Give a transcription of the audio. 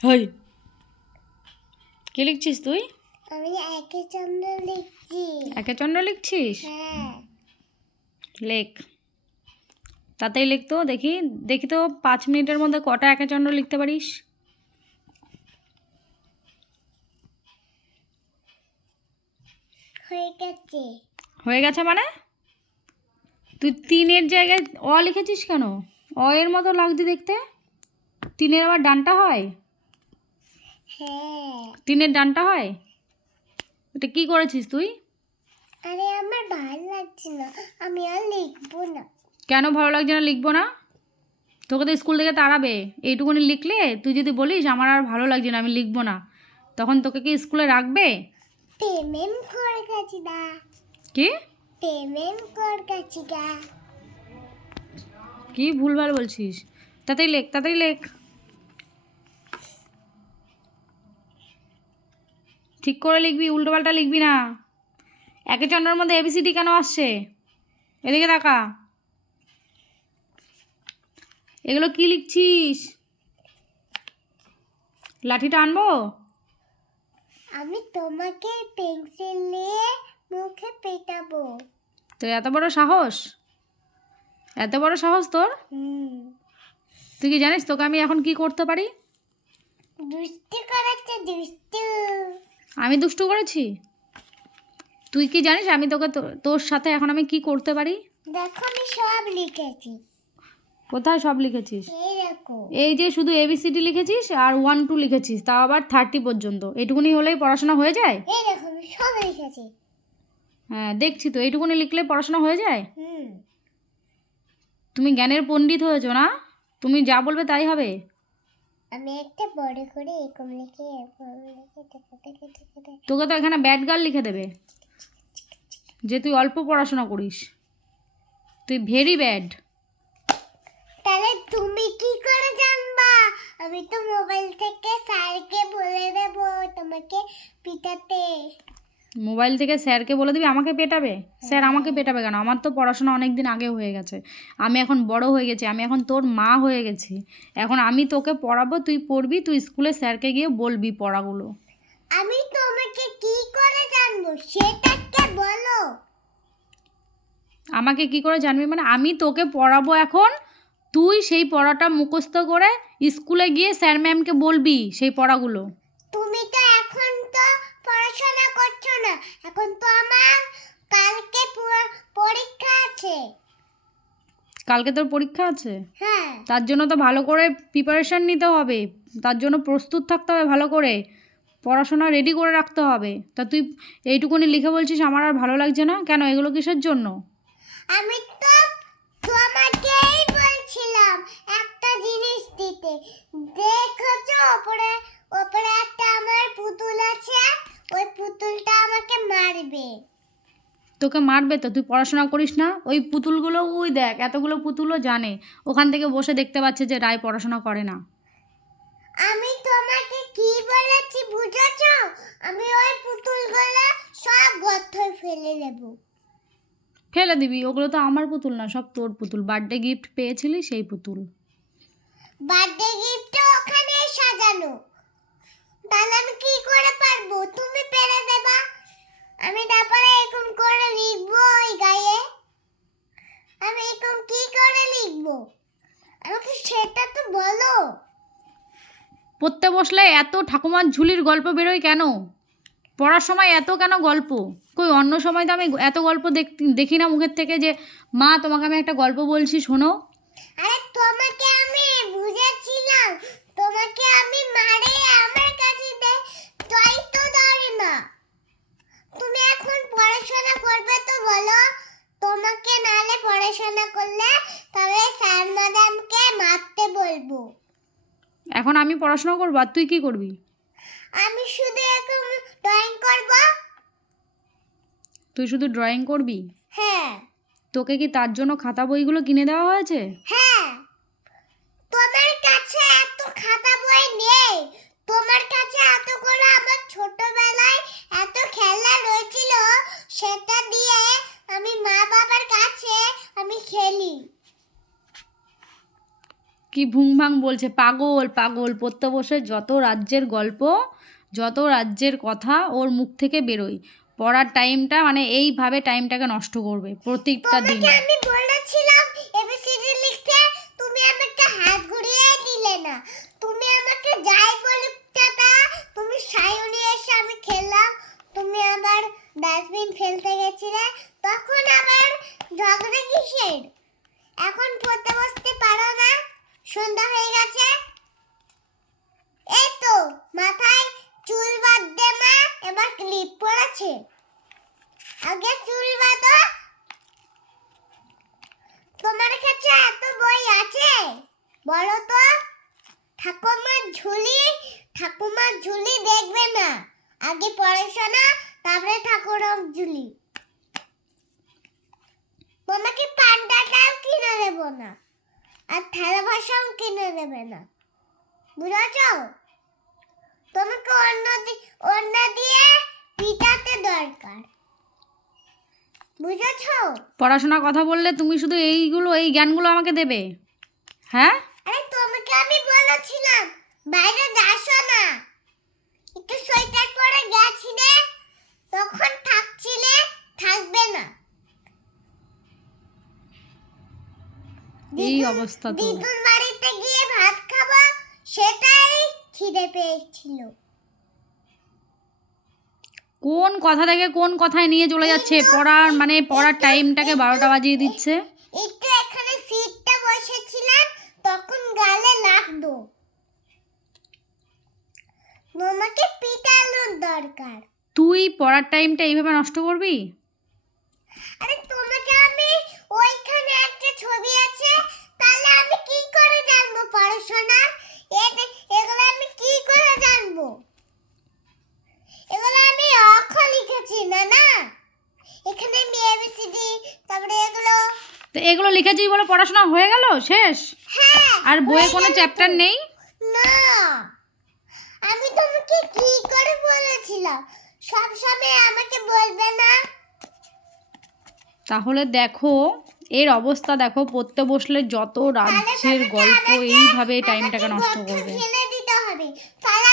হই কি লিখছিস তুই? আমি একে চন্দ্র লিখছি। একে চন্দ্র লিখছিস? হ্যাঁ। লেখ, তাতেই লিখ তো, দেখি দেখি তো 5 মিনিটের মধ্যে কটা একে চন্দ্র লিখতে পারিস। হয়ে গেছে। হয়ে গেছে মানে? তুই 3-এর জায়গায় অ লিখেছিস কেন? অ এর মতো লাগছে দেখতে। 3-এর আবার ডানটা হয়? হ্যাঁ। 3-এর ডানটা হয়? এটা কি করেছিস তুই? আরে আমার ভালো লাগছে না, আমি আর লিখবো না। কেন ভালো লাগছে না লিখবো না? তোকে তো স্কুল থেকে তাড়াবে। এইটুকুনি লিখলে তুই যদি বলিস আমার আর ভালো লাগছে না আমি লিখবো না, তখন তোকে কি স্কুলে রাখবে? পেমেন্ট করে গেছি না। কি পেমেন্ট করে গেছি গা। কি ভুলভাল বলছিস? তাড়াতাড়ি লেখ, তাড়াতাড়ি লেখ। ঠিক করে লিখবি, উল্টোপাল্টা লিখবি না। একে চন্দ্রের মধ্যে এবিসিডি কেন আসছে? এদিকে তাকা। এগুলো কি লিখছিস? লাঠিটা আনবো? আমি তোমাকে পেন্সিল নিয়ে মুখে পেটাবো। তোর এত বড় সাহস? এত বড় সাহস তোর? তুই কি জানিস তোকে আমি এখন কি করতে পারি? দুষ্টু করেছে, দুষ্টু। আমি দুষ্টু করেছি? তুই কি জানিস আমি তোকে তোর সাথে এখন আমি কি করতে পারি? দেখো আমি সব লিখেছি। কোথায় সব লিখেছিস? এই দেখো। এই যে শুধু এবিসিডি লিখেছিস আর 1 2 লিখেছিস, তাও আবার 30 পর্যন্ত। এটুকুনি হলেই পড়াশোনা হয়ে যায়? এই দেখো আমি সব লিখেছি। হ্যাঁ দেখছি তো, এইটুকুনি লিখলে পড়াশোনা হয়ে যায়? হুম। তুমি জ্ঞানের পণ্ডিত হয়েছো না? তুমি যা বলবে তাই হবে? আমি একটা বড় করে এরকম লিখে তোকে তো এখানে ব্যাড গার্ল লিখে দেবে যে তুই অল্প পড়াশোনা করিস। তুই ভেরি ব্যাড। তাহলে তুমি কি করে জানবা? আমি তো মোবাইল থেকে স্যারকে বলে দেব তোমাকে পিটাতে। মোবাইল থেকে স্যারকে বলে দিবি আমাকে পেটাবে? স্যার আমাকে পেটাবে কেন? আমার তো পড়াশোনা অনেক দিন আগে হয়ে গেছে। আমি এখন বড় হয়ে গেছি, আমি এখন তোর মা হয়ে গেছি। এখন আমি তোকে পড়াবো, তুই পড়বি, তুই স্কুলে স্যারকে গিয়ে বলবি পড়াগুলো। আমি তোমাকে কি করে জানবো সেটাকে বলো। আমাকে কি করে জানবি মানে? আমি তোকে পড়াবো এখন, তুই সেই পড়াটা মুখস্থ করে স্কুলে গিয়ে স্যার ম্যামকে বলবি সেই পড়াগুলো। তুমি তো এখন তো পড়াশোনা করছো না, এখন তো আমার কালকে পরীক্ষা আছে। কালকে তোর পরীক্ষা আছে? হ্যাঁ। তার জন্য তো ভালো করে প্রিপারেশান নিতে হবে, তার জন্য প্রস্তুত থাকতে হবে, ভালো করে পড়াশোনা রেডি করে রাখতে হবে। তা তুই এইটুকুনি লিখে বলছিস আমার আর ভালো লাগছে না কেন? এগুলো কিসের জন্য? আমি তো তোমাকেই বলছিলাম একটা জিনিস দিতে। দেখেছো ওপরে ওপরে একটা আমার পুতুল আছে, ওই পুতুলটা আমাকে মারবে। তোকে মারবে তো? তুই পড়াশোনা করিস না? ওই পুতুলগুলো ওই দেখ, এতগুলো পুতুলও জানে, ওখান থেকে বসে দেখতে পাচ্ছে যে রায় পড়াশোনা করে না। আমি তোমাকে কি বলেছি বুঝেছো? আমি ওই পুতুলগুলো সব গর্তে ফেলে দেব। ফেলে দিবি? ওগুলো তো আমার পুতুল না, সব তোর পুতুল। বার্থডে গিফট পেয়েছিলি সেই পুতুল। বার্থডে গিফট ওখানে সাজানো, তাহলে আমি কি করে পারবো? তুমি পেরে দেবা, আমি তারপরে এরকম করে লিখবো ওই গায়ে। আমি এরকম কি করে লিখবো আমাকে সেটা তো বলো। পড়তে বসলে এত ঠাকুমার ঝুলির গল্প বেরোয় কেন? পড়ার সময় এত কেন গল্প? কই অন্য সময় তো আমি এত গল্প দেখি না মুখের থেকে যে মা তোমাকে আমি একটা গল্প বলছি শোনো। আরে তোমাকে আমি বুঝাচ্ছিলাম, তোমাকে আমি মারে আমার কাছে দে, তাই তো ধরে না। তুমি এখন পড়াশোনা করবে তো বলো, তোমাকে নালে পড়াশোনা করলে তবে স্যার ম্যাডামকে মারতে বলবো। এখন আমি পড়াশোনা করবো আর তুই কি করবি? আমি শুধু এখন ড্রয়িং করব। তুই শুধু ড্রয়িং করবি? হ্যাঁ। তোকে কি তার জন্য খাতা বইগুলো কিনে দেওয়া হয়েছে? হ্যাঁ। তোমার কাছে এত খাতা বই নেই, তোমার কাছে এতগুলো আমার ছোটবেলায় এত খেলনা রয়েছিল, সেটা দিয়ে আমি মা বাবার কাছে আমি খেলি। কি কি ভুংভাং বলছে, পাগল পাগল। পড়তে বসে যত রাজ্যের গল্প, যত রাজ্যের কথা ওর মুখ থেকে বেরোয়। পড়ার টাইমটা মানে এইভাবে টাইমটাকে নষ্ট করবে প্রত্যেকটা দিন। তোমাকে আমি বলেছিলাম এবিসিডি লিখতে, তুমি আমাকে হাত ঘুরিয়ে দিলে না। তুমি আমাকে যাই বলে টাটা, তুমি সায়নী এসে আমি খেললাম, তুমি আবার ডাস্টবিন ফেলতে গেছিলে, তখন আবার ঝগড়া কিসের? এখন পড়তে বসতে পারো না, সন্ধ্যা হয়ে গেছে। এই তো মাথায় চুল বাঁধ দে মা, এবার ক্লিপ পড়েছে, আগে চুল বাঁধো। তোমার কাছে এত বই আছে বলো তো? ঠাকুমার ঝুলি দেখবে না, আগে পড়াশোনা তারপরে ঠাকুরের ঝুলি। তোমাকে পান্ডাটাও কিনে দেবো না, আর থালা বাসন কিনে দেবে না, বুঝেছো? তোমাকে অন্য দিয়ে পিটাতে দরকার, বুঝেছো? পড়াশোনার কথা বললে তুমি শুধু এই জ্ঞানগুলো আমাকে দেবে? হ্যাঁ, আরে তোমাকে আমি বলেছিলাম বাইরে যাসো না, একটু সোয়েটার পরে গেছিলে, তখন থাকছিলে, থাকবে না। এই অবস্থা তো। দিদুন বাড়িতে গিয়ে ভাত খাবো, সেটাই খিদে পেয়েছিল। কোন কথা থেকে কোন কথায় নিয়ে চলে যাচ্ছে, পড়ার টাইমটাকে 12টা বাজিয়ে দিচ্ছে। একটু এখানে সিটটা বসেছিলাম, তখন গালে লাগতো। তোমাকে পিটানোর দরকার। তুই পড়ার টাইমটা এইভাবে নষ্ট করবি? আরে তোমাকে আমি, ওইখানে একটা ছবি আছে, তাহলে আমি কি করে জানবো পড়াশোনা? এগুলো আমি কি করে জানবো? এগুলো আমি অক্ষর লিখেছি না, না এখানে আমি এবিসিডি, তারপরে এগুলো। তো এগুলো লিখেছিস বলে পড়াশোনা হয়ে গেল শেষ? হ্যাঁ, আর বইয়ে কোনো হয়ে গেল চ্যাপ্টার তো। নেই? না, আমি তোমাকে কি করে বলেছিলাম সব সময় আমাকে বলবে না? তাহলে দেখো এর অবস্থা, দেখো পড়তে বসলে যত রাজ্যের গল্প এইভাবে টাইমটাকে নষ্ট করবে। ফেলে দিতে হবে, তাহলে